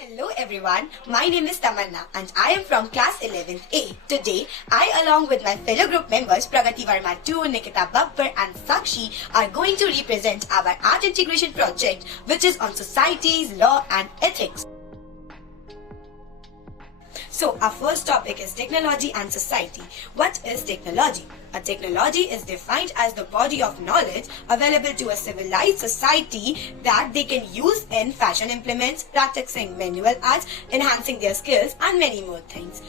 Hello everyone, my name is Tamanna and I am from class 11th A. Today, I along with my fellow group members Pragati Verma 2, Nikita Babbar and Sakshi are going to represent our art integration project which is on societies, law and ethics. So our first topic is technology and society. What is technology? A technology is defined as the body of knowledge available to a civilized society that they can use in fashion implements, practicing manual arts, enhancing their skills and many more things.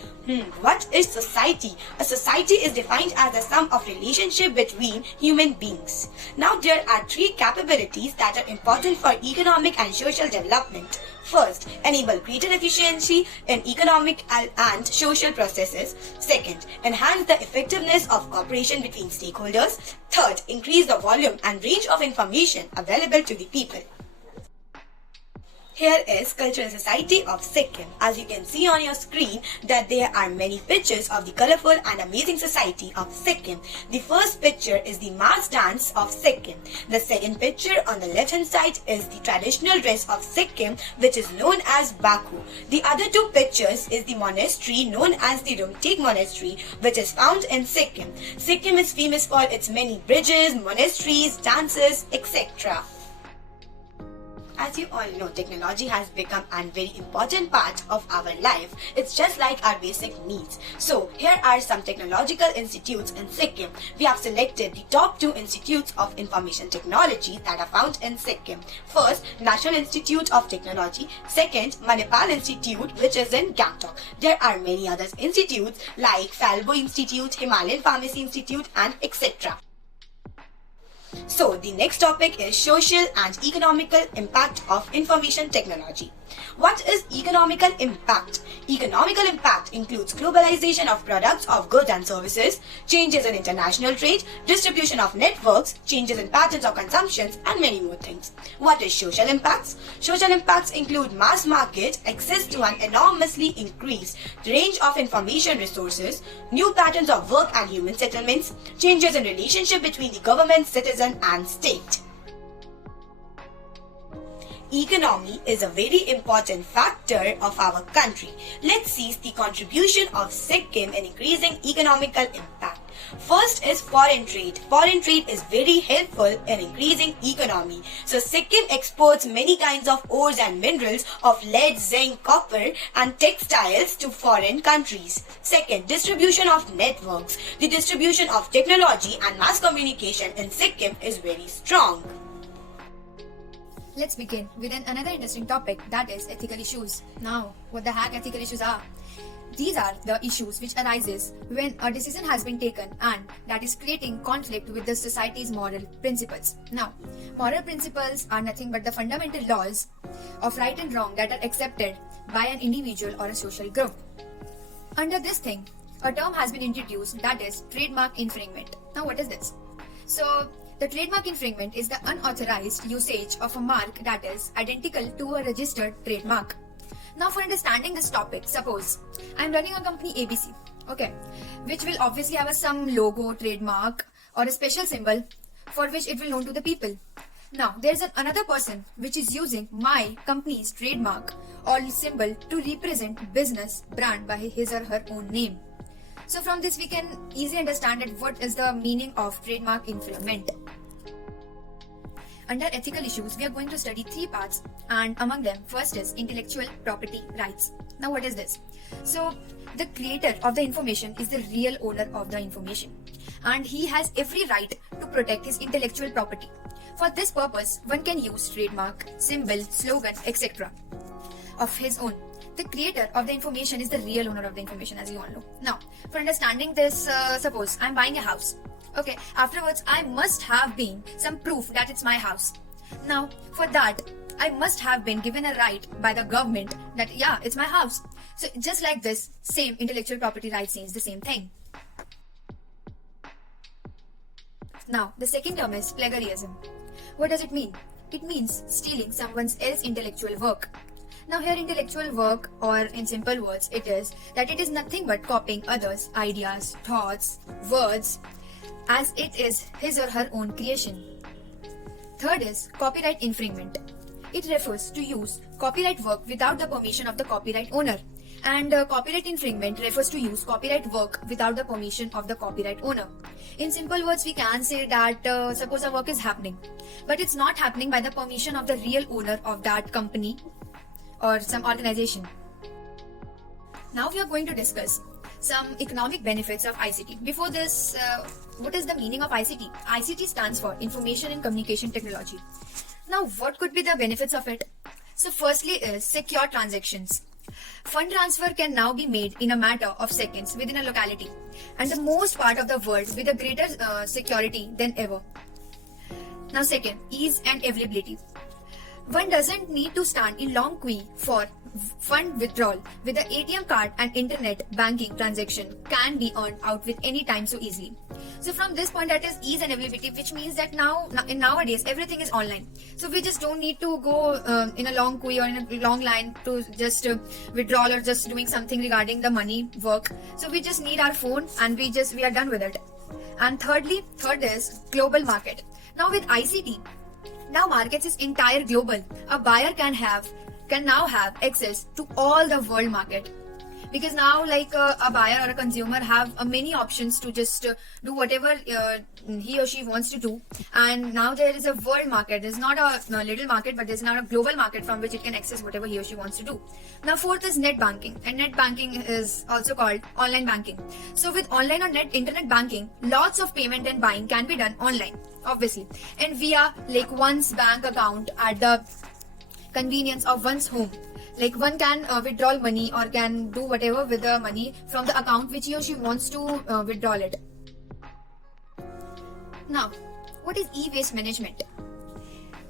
What is society? A society is defined as the sum of relationship between human beings. Now there are three capabilities that are important for economic and social development. First, enable greater efficiency in economic and social processes. Second, enhance the effectiveness of cooperation between stakeholders. Third, increase the volume and range of information available to the people. Here is Cultural Society of Sikkim. As you can see on your screen that there are many pictures of the colorful and amazing society of Sikkim. The first picture is the mass dance of Sikkim. The second picture on the left hand side is the traditional dress of Sikkim which is known as Baku. The other two pictures is the monastery known as the Rumtek Monastery which is found in Sikkim. Sikkim is famous for its many bridges, monasteries, dances, etc. As you all know, technology has become a very important part of our life. It's just like our basic needs. So, here are some technological institutes in Sikkim. We have selected the top 2 institutes of information technology that are found in Sikkim. First, National Institute of Technology. Second, Manipal Institute, which is in Gangtok. There are many other institutes like Falbo Institute, Himalayan Pharmacy Institute, and etc. So, the next topic is social and economical impact of information technology. What is economical impact? Economical impact includes globalization of products, of goods and services, changes in international trade, distribution of networks, changes in patterns of consumptions, and many more things. What is social impacts? Social impacts include mass market, access to an enormously increased range of information resources, new patterns of work and human settlements, changes in relationship between the government, citizen, and state. Economy is a very important factor of our country. Let's see the contribution of Sikkim in increasing economical impact. First is foreign trade. Foreign trade is very helpful in increasing economy. So Sikkim exports many kinds of ores and minerals of lead, zinc, copper and textiles to foreign countries. Second, distribution of networks. The distribution of technology and mass communication in Sikkim is very strong. Let's begin with another interesting topic, that is ethical issues. Now, what the heck ethical issues are? These are the issues which arises when a decision has been taken and that is creating conflict with the society's moral principles. Now, moral principles are nothing but the fundamental laws of right and wrong that are accepted by an individual or a social group. Under this thing, a term has been introduced, that is trademark infringement. Now, what is this? So, the trademark infringement is the unauthorized usage of a mark that is identical to a registered trademark. Now, for understanding this topic, suppose I am running a company ABC, okay, which will obviously have some logo, trademark or a special symbol for which it will known to the people. Now, there is another person which is using my company's trademark or symbol to represent business brand by his or her own name. So from this we can easily understand that what is the meaning of trademark infringement. Under ethical issues, we are going to study 3 parts, and among them, first is intellectual property rights. Now what is this? So the creator of the information is the real owner of the information, and he has every right to protect his intellectual property. For this purpose, one can use trademark, symbol, slogan, etc. of his own. The creator of the information is the real owner of the information, as you all know. Now, for understanding this, suppose I'm buying a house. Okay, afterwards I must have been some proof that it's my house. Now, for that, I must have been given a right by the government that yeah, it's my house. So just like this, same intellectual property rights means the same thing. Now, the second term is plagiarism. What does it mean? It means stealing someone else's intellectual work. Now here intellectual work, or in simple words, it is that it is nothing but copying others' ideas, thoughts, words as it is his or her own creation. Third is copyright infringement. It refers to use copyright work without the permission of the copyright owner. And copyright infringement refers to use copyright work without the permission of the copyright owner. In simple words, we can say that suppose a work is happening, but it's not happening by the permission of the real owner of that company or some organization. Now we are going to discuss some economic benefits of ICT. Before this, what is the meaning of ICT? ICT stands for Information and Communication Technology. Now, what could be the benefits of it? So firstly is secure transactions. Fund transfer can now be made in a matter of seconds within a locality and the most part of the world with a greater security than ever. Now second, ease and availability. One doesn't need to stand in long queue for fund withdrawal. With the ATM card and internet banking transaction can be earned out with any time so easily. So from this point, that is ease and availability, which means that nowadays everything is online. So we just don't need to go in a long queue or in a long line to just withdraw or just doing something regarding the money work. So we just need our phone and we are done with it. And third is global market. Now with ICT, now markets is entire global. A buyer can now have access to all the world market, because now like a buyer or a consumer have many options to just do whatever he or she wants to do. And now there is a world market. There's not a little market, but there's now a global market from which it can access whatever he or she wants to do. Now fourth is net banking, and net banking is also called online banking. So with online or internet banking, lots of payment and buying can be done online, obviously, and via like one's bank account at the convenience of one's home. Like one can withdraw money or can do whatever with the money from the account which he or she wants to withdraw it. Now, what is e-waste management?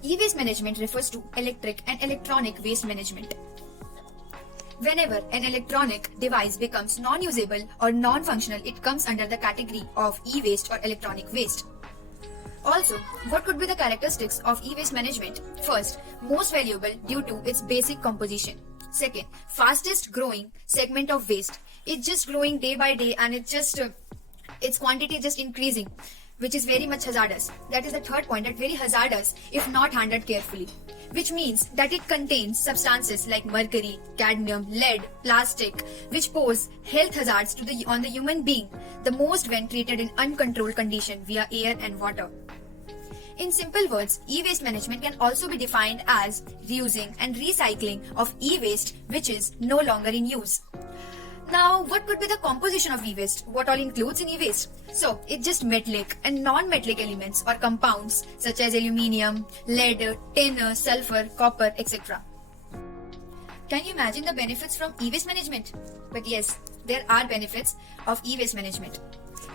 E-waste management refers to electric and electronic waste management. Whenever an electronic device becomes non-usable or non-functional, it comes under the category of e-waste or electronic waste. Also, what could be the characteristics of e-waste management? First, most valuable due to its basic composition. Second, fastest growing segment of waste. It's just growing day by day and its quantity is just increasing, which is very much hazardous. That is the third point, that very hazardous if not handled carefully. Which means that it contains substances like mercury, cadmium, lead, plastic, which pose health hazards on the human being, the most when treated in uncontrolled condition via air and water. In simple words, e-waste management can also be defined as reusing and recycling of e-waste which is no longer in use. Now, what could be the composition of e-waste? What all includes in e-waste? So, it's just metallic and non-metallic elements or compounds such as aluminium, lead, tin, sulfur, copper, etc. Can you imagine the benefits from e-waste management? But yes, there are benefits of e-waste management.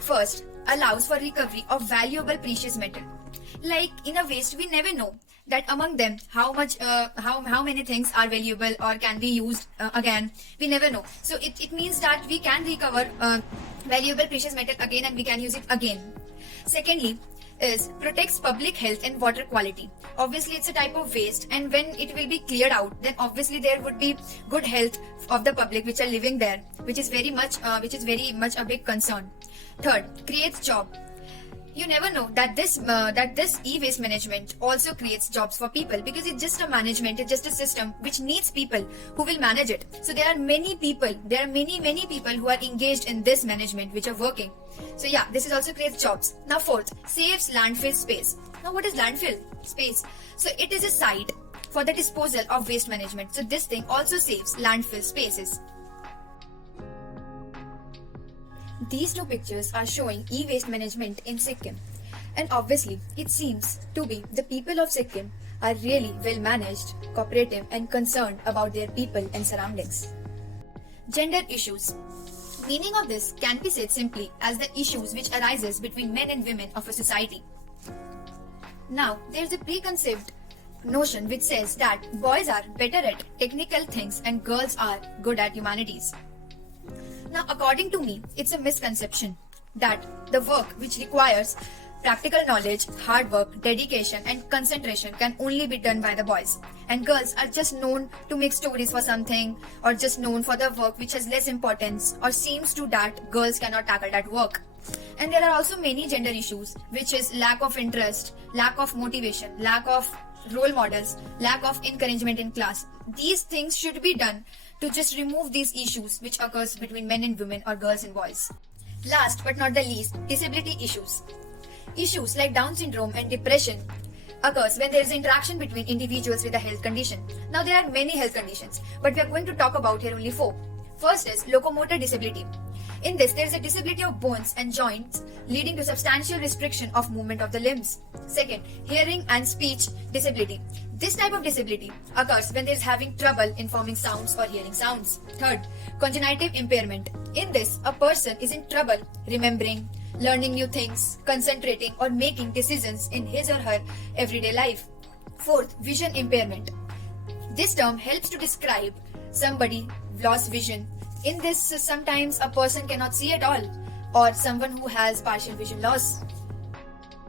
First, allows for recovery of valuable precious metal. Like in a waste, we never know that among them how many things are valuable or can be used again. We never know. So it means that we can recover valuable precious metal again and we can use it again. Secondly, is protects public health and water quality. Obviously, it's a type of waste, and when it will be cleared out, then obviously there would be good health of the public which are living there, which is very much a big concern. Third, creates job. You never know that this e-waste management also creates jobs for people, because it's just a management, it's just a system which needs people who will manage it. So there are many people who are engaged in this management which are working. So yeah, this is also creates jobs. Now fourth, saves landfill space. Now what is landfill space? So it is a site for the disposal of waste management. So this thing also saves landfill spaces. These two pictures are showing e-waste management in Sikkim, and obviously it seems to be the people of Sikkim are really well managed, cooperative and concerned about their people and surroundings. Gender issues. Meaning of this can be said simply as the issues which arises between men and women of a society. Now there is a preconceived notion which says that boys are better at technical things and girls are good at humanities. Now, according to me, it's a misconception that the work which requires practical knowledge, hard work, dedication and concentration can only be done by the boys, and girls are just known to make stories for something, or just known for the work which has less importance, or seems to that girls cannot tackle that work. And there are also many gender issues, which is lack of interest, lack of motivation, lack of role models, lack of encouragement in class. These things should be done to just remove these issues which occurs between men and women or girls and boys. Last but not the least, disability issues. Issues like Down syndrome and depression occurs when there is interaction between individuals with a health condition. Now there are many health conditions, but we are going to talk about here only 4. First is locomotor disability. In this, there is a disability of bones and joints leading to substantial restriction of movement of the limbs. Second, hearing and speech disability. This type of disability occurs when there is having trouble in forming sounds or hearing sounds. Third, congenital impairment. In this, a person is in trouble remembering, learning new things, concentrating or making decisions in his or her everyday life. Fourth, vision impairment. This term helps to describe somebody lost vision. In this, sometimes a person cannot see at all, or someone who has partial vision loss.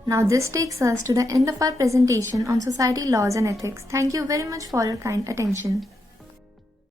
Now this takes us to the end of our presentation on society, laws and ethics. Thank you very much for your kind attention.